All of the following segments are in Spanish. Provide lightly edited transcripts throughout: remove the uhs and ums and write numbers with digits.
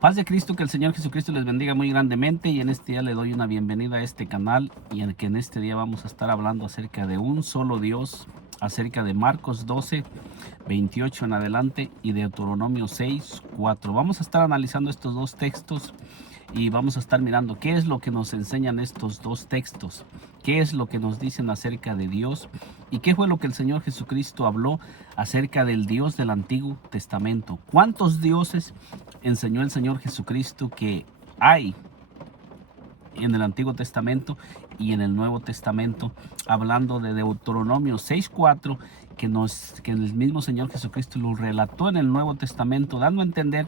Paz de Cristo, que el Señor Jesucristo les bendiga muy grandemente, y en este día le doy una bienvenida a este canal, y en que en este día vamos a estar hablando acerca de un solo Dios, acerca de Marcos 12, 28 en adelante y Deuteronomio 6, 4. Vamos a estar analizando estos dos textos y vamos a estar mirando qué es lo que nos enseñan estos dos textos, qué es lo que nos dicen acerca de Dios y qué fue lo que el Señor Jesucristo habló acerca del Dios del Antiguo Testamento. ¿Cuántos dioses enseñó el Señor Jesucristo que hay en el Antiguo Testamento y en el Nuevo Testamento? Hablando de Deuteronomio 6:4, que el mismo Señor Jesucristo lo relató en el Nuevo Testamento, dando a entender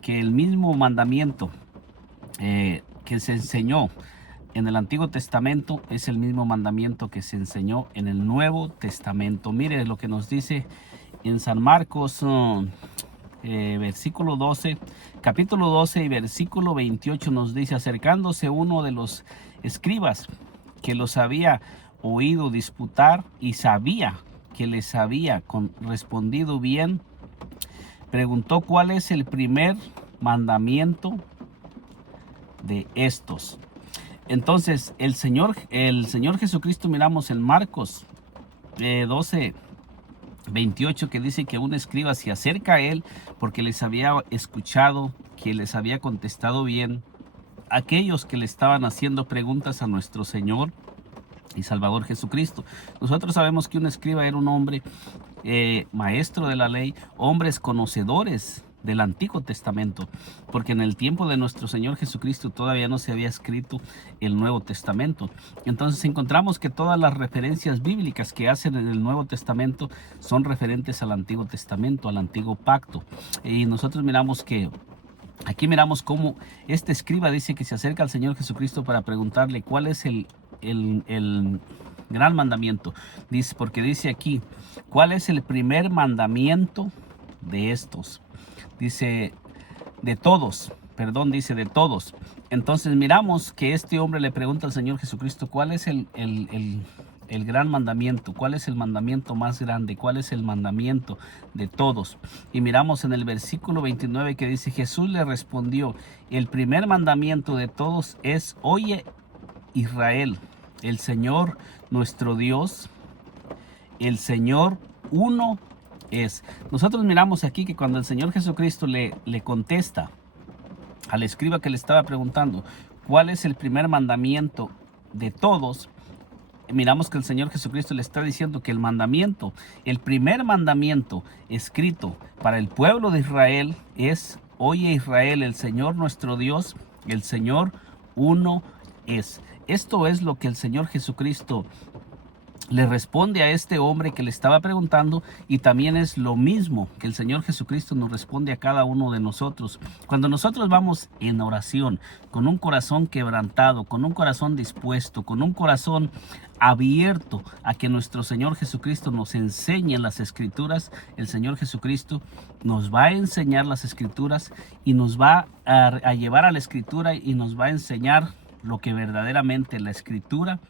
que el mismo mandamiento que se enseñó en el Antiguo Testamento es el mismo mandamiento que se enseñó en el Nuevo Testamento. Mire lo que nos dice en San Marcos versículo 12, capítulo 12 y versículo 28, nos dice: acercándose uno de los escribas que los había oído disputar y sabía que les había respondido bien, preguntó cuál es el primer mandamiento de estos. Entonces el Señor Jesucristo, miramos en Marcos 12, 28, que dice que un escriba se acerca a él porque les había escuchado que les había contestado bien aquellos que le estaban haciendo preguntas a nuestro Señor y Salvador Jesucristo. Nosotros sabemos que un escriba era un hombre maestro de la ley, hombres conocedores del Antiguo Testamento, porque en el tiempo de nuestro Señor Jesucristo todavía no se había escrito el Nuevo Testamento. Entonces encontramos que todas las referencias bíblicas que hacen en el Nuevo Testamento son referentes al Antiguo Testamento, al Antiguo Pacto. Y nosotros miramos que aquí miramos cómo este escriba dice que se acerca al Señor Jesucristo para preguntarle cuál es el gran mandamiento. Dice, porque dice aquí, ¿cuál es el primer mandamiento de estos? Dice, de todos, perdón, dice de todos. Entonces miramos que este hombre le pregunta al Señor Jesucristo cuál es el gran mandamiento, cuál es el mandamiento más grande, cuál es el mandamiento de todos. Y miramos en el versículo 29 que dice: Jesús le respondió, el primer mandamiento de todos es: oye, Israel, el Señor nuestro Dios, el Señor uno es. Nosotros miramos aquí que cuando el Señor Jesucristo le contesta al escriba que le estaba preguntando cuál es el primer mandamiento de todos, miramos que el Señor Jesucristo le está diciendo que el primer mandamiento escrito para el pueblo de Israel es: oye, Israel, el Señor nuestro Dios, el Señor uno es. Esto es lo que el Señor Jesucristo le responde a este hombre que le estaba preguntando, y también es lo mismo que el Señor Jesucristo nos responde a cada uno de nosotros. Cuando nosotros vamos en oración, con un corazón quebrantado, con un corazón dispuesto, con un corazón abierto a que nuestro Señor Jesucristo nos enseñe las Escrituras, el Señor Jesucristo nos va a enseñar las Escrituras y nos va a llevar a la Escritura y nos va a enseñar lo que verdaderamente la Escritura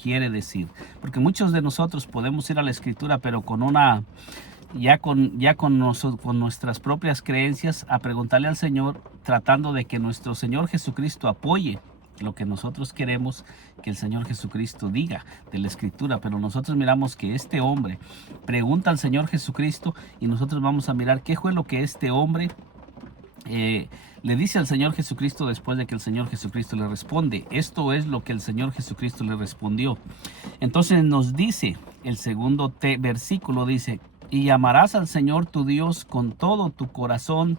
quiere decir. Porque muchos de nosotros podemos ir a la Escritura, pero con nuestras propias creencias, a preguntarle al Señor, tratando de que nuestro Señor Jesucristo apoye lo que nosotros queremos que el Señor Jesucristo diga de la Escritura. Pero nosotros miramos que este hombre pregunta al Señor Jesucristo, y nosotros vamos a mirar qué fue lo que este hombre le dice al Señor Jesucristo después de que el Señor Jesucristo le responde. Esto es lo que el Señor Jesucristo le respondió. Entonces nos dice el segundo versículo, dice: y amarás al Señor tu Dios con todo tu corazón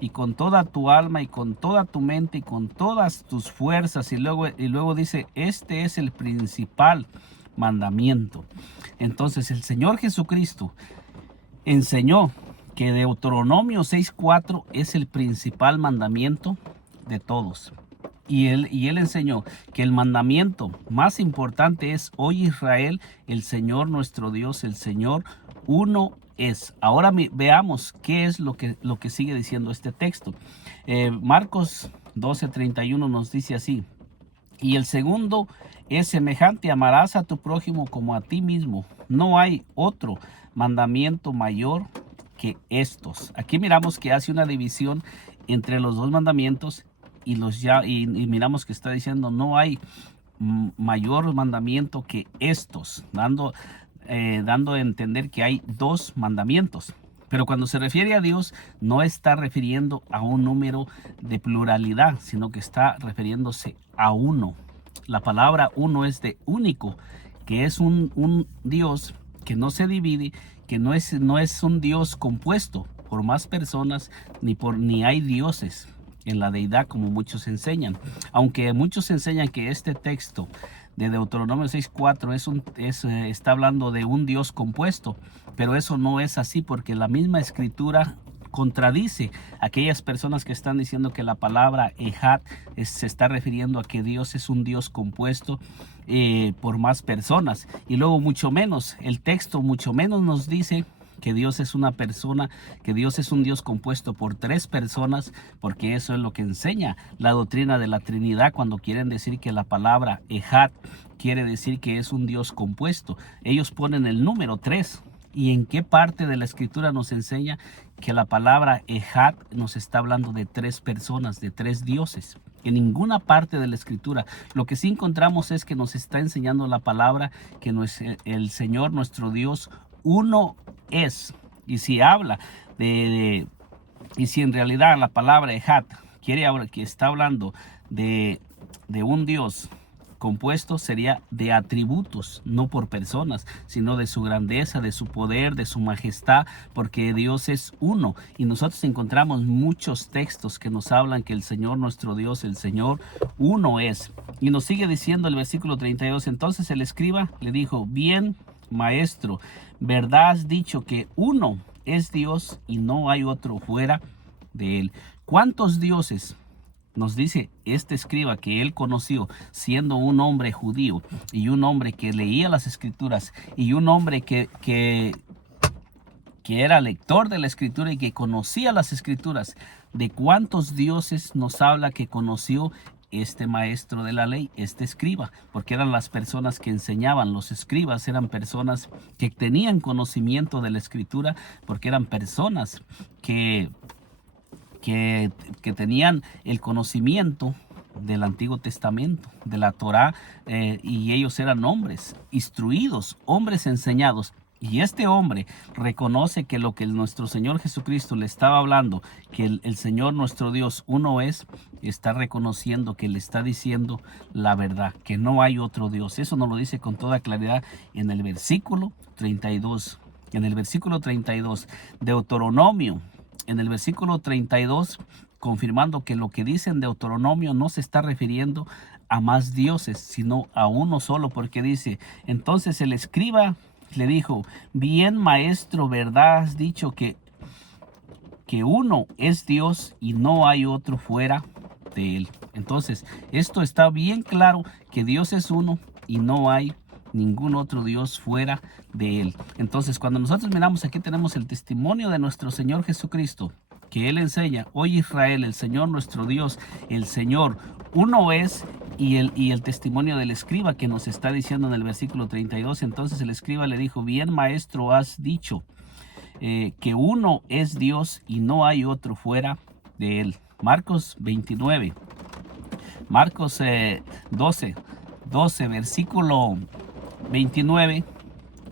y con toda tu alma y con toda tu mente y con todas tus fuerzas. Y luego dice: este es el principal mandamiento. Entonces el Señor Jesucristo enseñó que Deuteronomio 6:4 es el principal mandamiento de todos. Y él enseñó que el mandamiento más importante es: oye, Israel, el Señor nuestro Dios, el Señor uno es. Ahora veamos qué es lo que sigue diciendo este texto. Marcos 12:31 nos dice así: y el segundo es semejante: amarás a tu prójimo como a ti mismo. No hay otro mandamiento mayor que estos. Aquí miramos que hace una división entre los dos mandamientos y miramos que está diciendo no hay mayor mandamiento que estos, dando a entender que hay dos mandamientos. Pero cuando se refiere a Dios, no está refiriendo a un número de pluralidad, sino que está refiriéndose a uno. La palabra uno es de único, que es un Dios que no se divide, que no es un Dios compuesto por más personas, ni hay dioses en la deidad como muchos enseñan. Aunque muchos enseñan que este texto de Deuteronomio 6:4 está hablando de un Dios compuesto, pero eso no es así, porque la misma escritura contradice a aquellas personas que están diciendo que la palabra Ejad se está refiriendo a que Dios es un Dios compuesto por más personas. Y luego el texto mucho menos nos dice que Dios es una persona, que Dios es un Dios compuesto por tres personas, porque eso es lo que enseña la doctrina de la Trinidad cuando quieren decir que la palabra Ejad quiere decir que es un Dios compuesto. Ellos ponen el número 3. ¿Y en qué parte de la escritura nos enseña que la palabra Ejad nos está hablando de tres personas, de tres dioses? En ninguna parte de la escritura. Lo que sí encontramos es que nos está enseñando la palabra que el Señor, nuestro Dios, uno es. Y si habla y si en realidad la palabra Ejad que está hablando de un Dios compuesto, sería de atributos, no por personas, sino de su grandeza, de su poder, de su majestad, porque Dios es uno. Y nosotros encontramos muchos textos que nos hablan que el Señor, nuestro Dios, el Señor, uno es. Y nos sigue diciendo el versículo 32, entonces el escriba le dijo, bien, maestro, ¿verdad has dicho que uno es Dios y no hay otro fuera de él? ¿Cuántos dioses? Nos dice este escriba que él conoció siendo un hombre judío y un hombre que leía las escrituras y un hombre que era lector de la escritura y que conocía las escrituras. ¿De cuántos dioses nos habla que conoció este maestro de la ley, este escriba? Porque eran las personas que enseñaban. Los escribas eran personas que tenían conocimiento de la escritura, porque eran personas que tenían el conocimiento del Antiguo Testamento, de la Torá, y ellos eran hombres instruidos, hombres enseñados. Y este hombre reconoce que lo que nuestro Señor Jesucristo le estaba hablando, que el Señor nuestro Dios uno es, está reconociendo que le está diciendo la verdad, que no hay otro Dios. Eso nos lo dice con toda claridad en el versículo 32. En el versículo 32, Deuteronomio, en el versículo 32, confirmando que lo que dice en Deuteronomio no se está refiriendo a más dioses, sino a uno solo, porque dice, entonces el escriba le dijo, bien maestro, ¿verdad has dicho que uno es Dios y no hay otro fuera de él? Entonces, esto está bien claro, que Dios es uno y no hay ningún otro Dios fuera de él. Entonces, cuando nosotros miramos aquí, tenemos el testimonio de nuestro Señor Jesucristo, que él enseña, oye Israel, el Señor nuestro Dios, el Señor uno es, y el testimonio del escriba que nos está diciendo en el versículo 32. Entonces el escriba le dijo, bien maestro, has dicho que uno es Dios y no hay otro fuera de él. Marcos 29, Marcos 12, versículo 29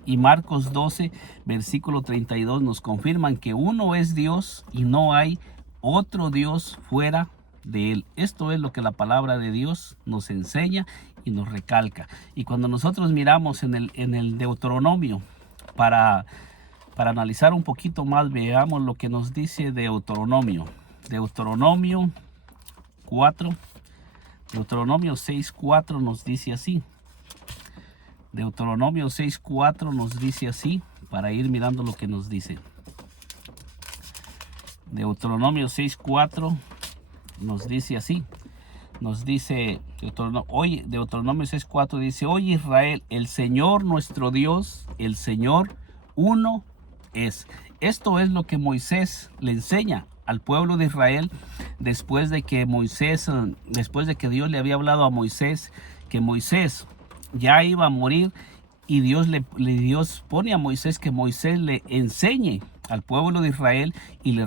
y Marcos 12, versículo 32 nos confirman que uno es Dios y no hay otro Dios fuera de él. Esto es lo que la palabra de Dios nos enseña y nos recalca. Y cuando nosotros miramos en el Deuteronomio, para analizar un poquito más, veamos lo que nos dice Deuteronomio 4, Deuteronomio 6:4 nos dice así. Deuteronomio 6:4 nos dice así, para ir mirando lo que nos dice. Deuteronomio 6:4 nos dice así. Nos dice Deuteronomio 6:4 dice, oye Israel, el Señor nuestro Dios, el Señor uno es. Esto es lo que Moisés le enseña al pueblo de Israel después de que Dios le había hablado a Moisés que Moisés ya iba a morir, y Dios pone a Moisés que Moisés le enseñe al pueblo de Israel y le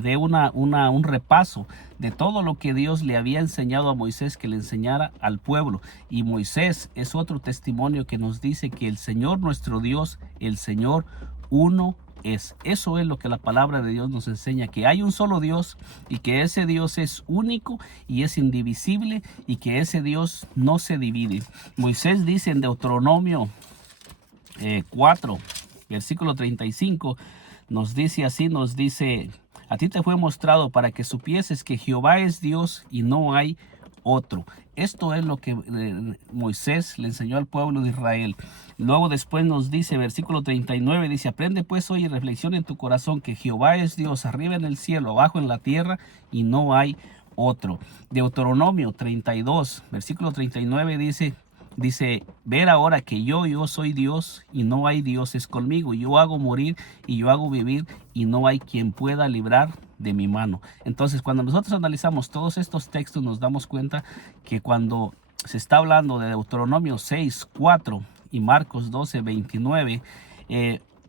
dé un repaso de todo lo que Dios le había enseñado a Moisés que le enseñara al pueblo. Y Moisés es otro testimonio que nos dice que el Señor nuestro Dios, el Señor uno es. Eso es lo que la palabra de Dios nos enseña, que hay un solo Dios y que ese Dios es único y es indivisible y que ese Dios no se divide. Moisés dice en Deuteronomio 4, versículo 35, nos dice así, nos dice: a ti te fue mostrado para que supieses que Jehová es Dios y no hay otro. Esto es lo que Moisés le enseñó al pueblo de Israel. Luego después nos dice, versículo 39, dice: aprende pues hoy y reflexiona en tu corazón que Jehová es Dios, arriba en el cielo, abajo en la tierra, y no hay otro. Deuteronomio 32, versículo 39 dice: ver ahora que yo soy Dios y no hay dioses conmigo. Yo hago morir y yo hago vivir y no hay quien pueda librar de mi mano. Entonces, cuando nosotros analizamos todos estos textos, nos damos cuenta que cuando se está hablando de Deuteronomio 6, 4 y Marcos 12, 29,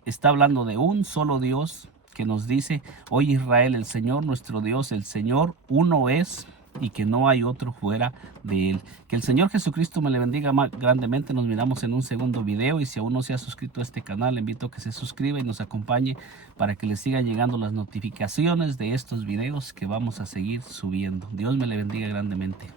está hablando de un solo Dios que nos dice: oye Israel, el Señor nuestro Dios, el Señor uno es, y que no hay otro fuera de él. Que el Señor Jesucristo me le bendiga más grandemente. Nos miramos en un segundo video, y si aún no se ha suscrito a este canal, le invito a que se suscriba y nos acompañe para que le sigan llegando las notificaciones de estos videos que vamos a seguir subiendo. Dios me le bendiga grandemente.